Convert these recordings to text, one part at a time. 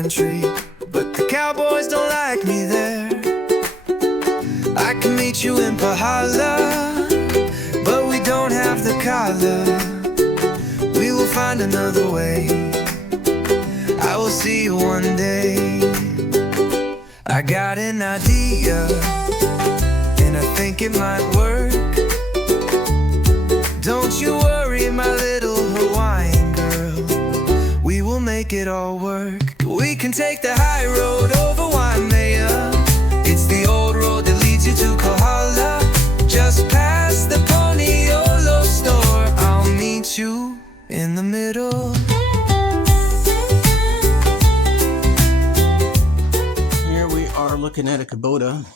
country, but the cowboys don't like me there. I can meet you in Pahala, but we don't have the collar. We will find another way. I will see you one day. I got an idea, and I think it might work. Don't you worry, my little Hawaiian girl, we will make it all work. We can take the high road over Waimea. It's the old road that leads you to Kohala. Just past the Poniolo store, I'll meet you in the middle. Here we are looking at a Kubota.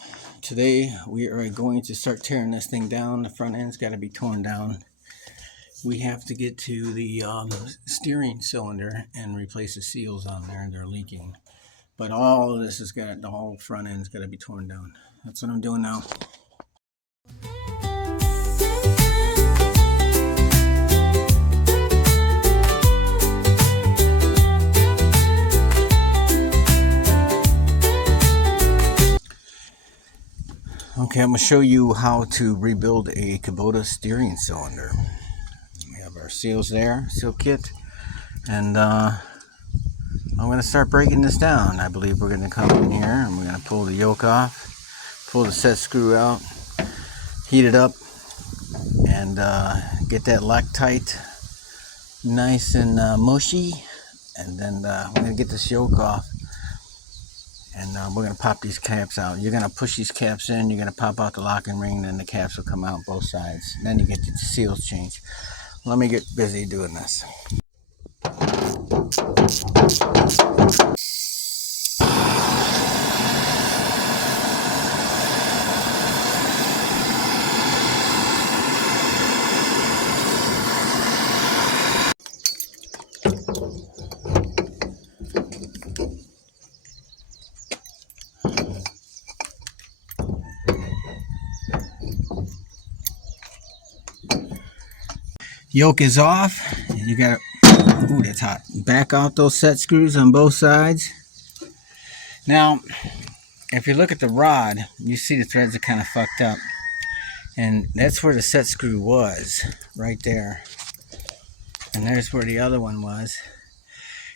Today we are going to start tearing this thing down. The front end's got to be torn down. We have to get to the steering cylinder and replace the seals on there. They're leaking. But all of this is got, the whole front end's got to be torn down. That's what I'm doing now. Okay, I'm going to show you how to rebuild a Kubota steering cylinder. We have our seals there, seal kit, and I'm going to start breaking this down. I believe we're going to come in here and we're going to pull the yoke off, pull the set screw out, heat it up, and get that Loctite nice and mushy, and then we're going to get this yoke off. And we're going to pop these caps out. You're going to push these caps in, you're going to pop out the locking ring, and then the caps will come out both sides. And then you get the seals changed. Let me get busy doing this. Yoke is off. You gotta, ooh, that's hot. Back out those set screws on both sides. Now, if you look at the rod, you see the threads are kind of fucked up. And that's where the set screw was, right there. And there's where the other one was.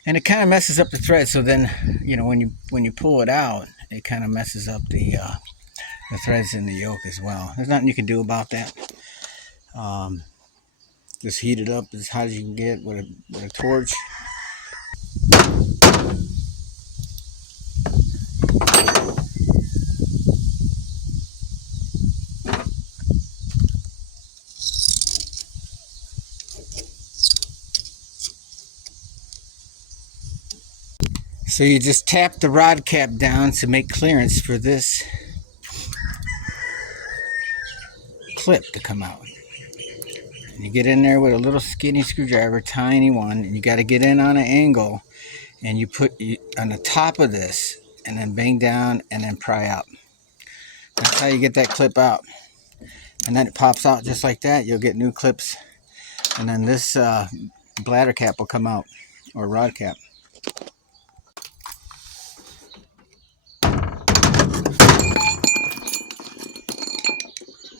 And it kind of messes up the thread. So then, you know, when you pull it out, it kind of messes up the threads in the yoke as well. There's nothing you can do about that. Just heat it up as hot as you can get with a torch. So you just tap the rod cap down to make clearance for this clip to come out. And you get in there with a little skinny screwdriver, tiny one, and you got to get in on an angle, and you put on the top of this, and then bang down, and then pry up. That's how you get that clip out. And then it pops out just like that. You'll get new clips, and then this bladder cap will come out, or rod cap.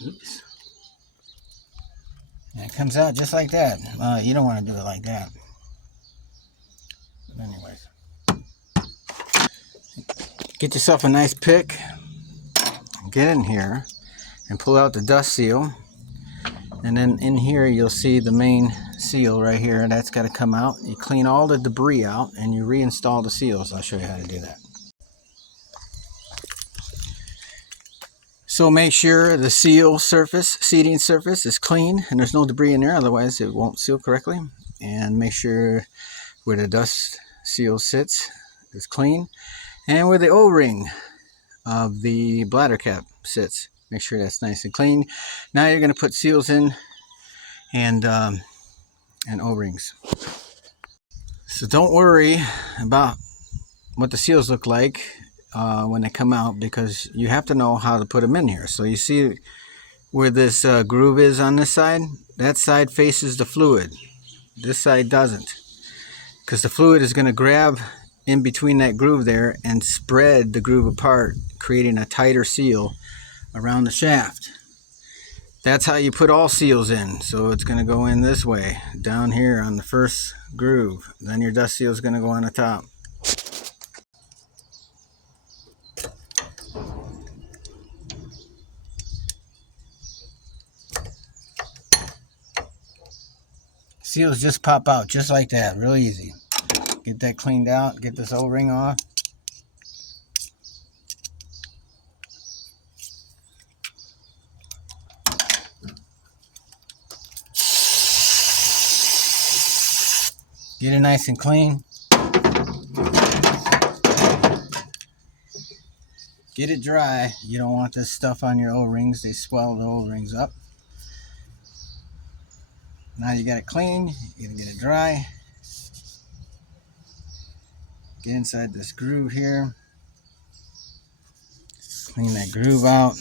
Oops. And it comes out just like that. You don't want to do it like that. But anyways, get yourself a nice pick. Get in here and pull out the dust seal. And then in here you'll see the main seal right here. That's got to come out. You clean all the debris out and you reinstall the seals. I'll show you how to do that. So make sure the seating surface is clean and there's no debris in there, otherwise it won't seal correctly. And make sure where the dust seal sits is clean, and where the O-ring of the bladder cap sits, make sure that's nice and clean. Now you're going to put seals in and O-rings. So don't worry about what the seals look like when they come out, because you have to know how to put them in here. So you see where this groove is on this side? That side faces the fluid. This side doesn't, because the fluid is going to grab in between that groove there and spread the groove apart, creating a tighter seal around the shaft. That's how you put all seals in. So it's going to go in this way, down here on the first groove. Then your dust seal is going to go on the top. Seals just pop out just like that, real easy. Get that cleaned out, get this O-ring off. Get it nice and clean. Get it dry. You don't want this stuff on your O-rings. They swell the O-rings up. Now you got it clean. You gotta get it dry. Get inside this groove here. Clean that groove out.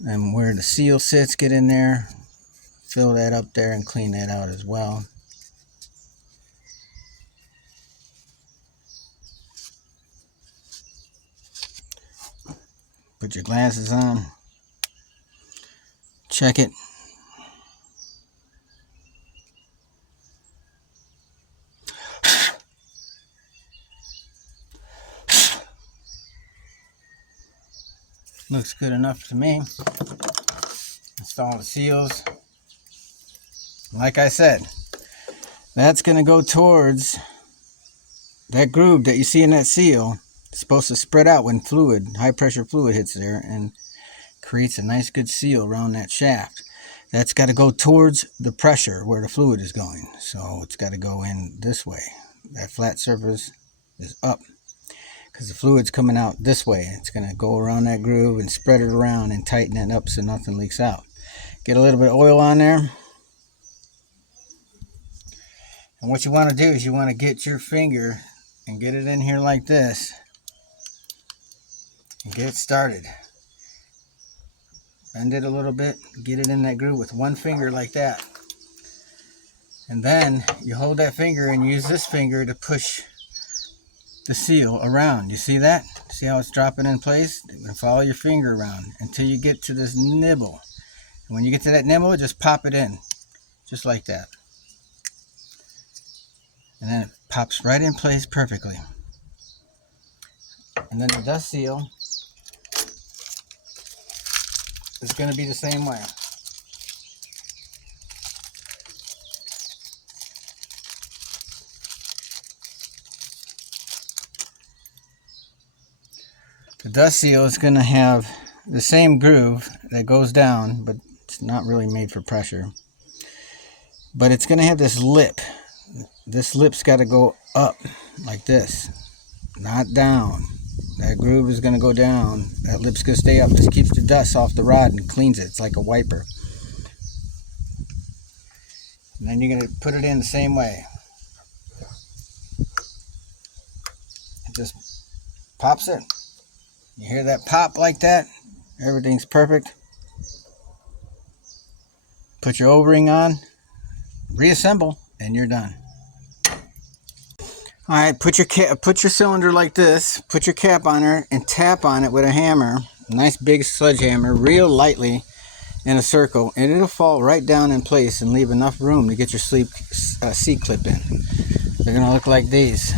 And where the seal sits, get in there. Fill that up there and clean that out as well. Put your glasses on. Check it. Looks good enough to me. Install the seals. Like I said, that's going to go towards that groove that you see in that seal. It's supposed to spread out when fluid, high pressure fluid hits there and creates a nice good seal around that shaft. That's got to go towards the pressure where the fluid is going. So it's got to go in this way. That flat surface is up because the fluid's coming out this way. It's going to go around that groove and spread it around and tighten it up so nothing leaks out. Get a little bit of oil on there. And what you want to do is you want to get your finger and get it in here like this and get it started. Bend it a little bit, get it in that groove with one finger like that. And then you hold that finger and use this finger to push the seal around. You see that? See how it's dropping in place? And follow your finger around until you get to this nibble. And when you get to that nibble, just pop it in, just like that. And then it pops right in place perfectly. And then the dust seal is going to be the same way. The dust seal is going to have the same groove that goes down, but it's not really made for pressure. But it's going to have this lip. This lip's got to go up like this, not down. That groove is going to go down. That lip's going to stay up. This keeps the dust off the rod and cleans it. It's like a wiper. And then you're going to put it in the same way. It just pops it. You hear that pop like that? Everything's perfect. Put your O-ring on, reassemble, and you're done. All right, put your cylinder like this, put your cap on there, and tap on it with a hammer, a nice big sledgehammer, real lightly in a circle, and it'll fall right down in place and leave enough room to get your C-clip in. They're gonna look like these.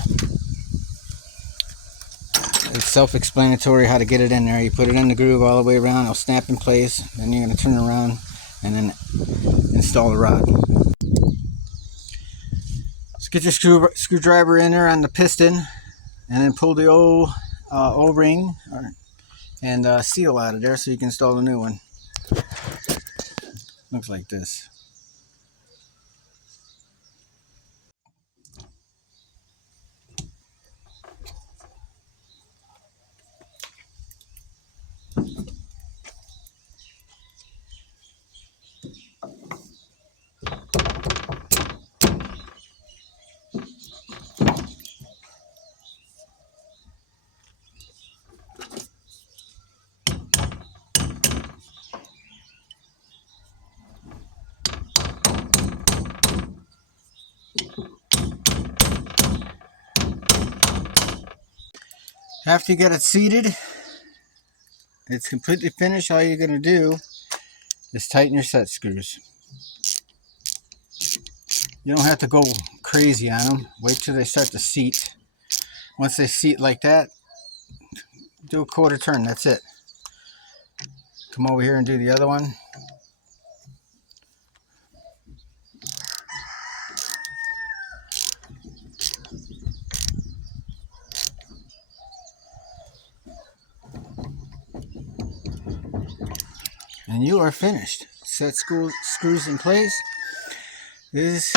It's self-explanatory how to get it in there. You put it in the groove all the way around, it'll snap in place, then you're gonna turn around and then install the rod. Get your screwdriver in there on the piston and then pull the O-ring and seal out of there so you can install the new one. Looks like this. After you get it seated, it's completely finished. All you're going to do is tighten your set screws. You don't have to go crazy on them. Wait till they start to seat. Once they seat like that, do a quarter turn. That's it. Come over here and do the other one. And you are finished. Set screws in place. This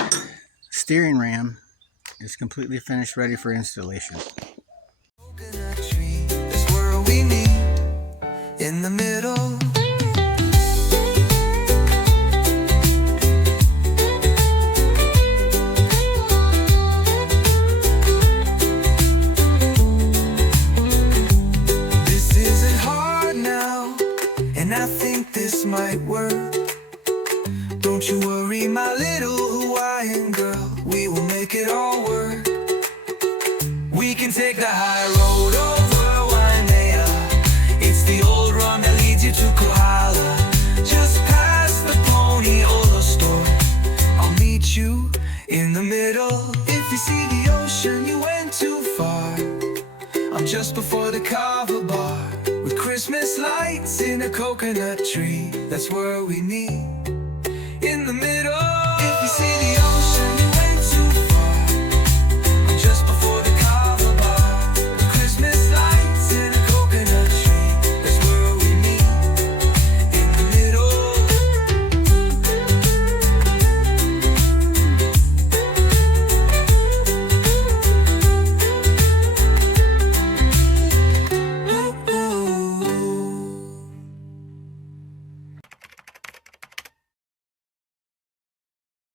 steering ram is completely finished, ready for installation. Coconut tree, that's where we meet, in the middle. This isn't hard now, and I think this might work. Don't you worry, my little Hawaiian girl, we will make it all work. We can take the high road over Wainea. It's the old run that leads you to Kohala. Just past the Pony Ola store, I'll meet you in the middle. If you see the ocean, you went too far. I'm just before the Kava bar, with Christmas lights in a coconut tree. That's where we meet, in the middle. If you see the ocean,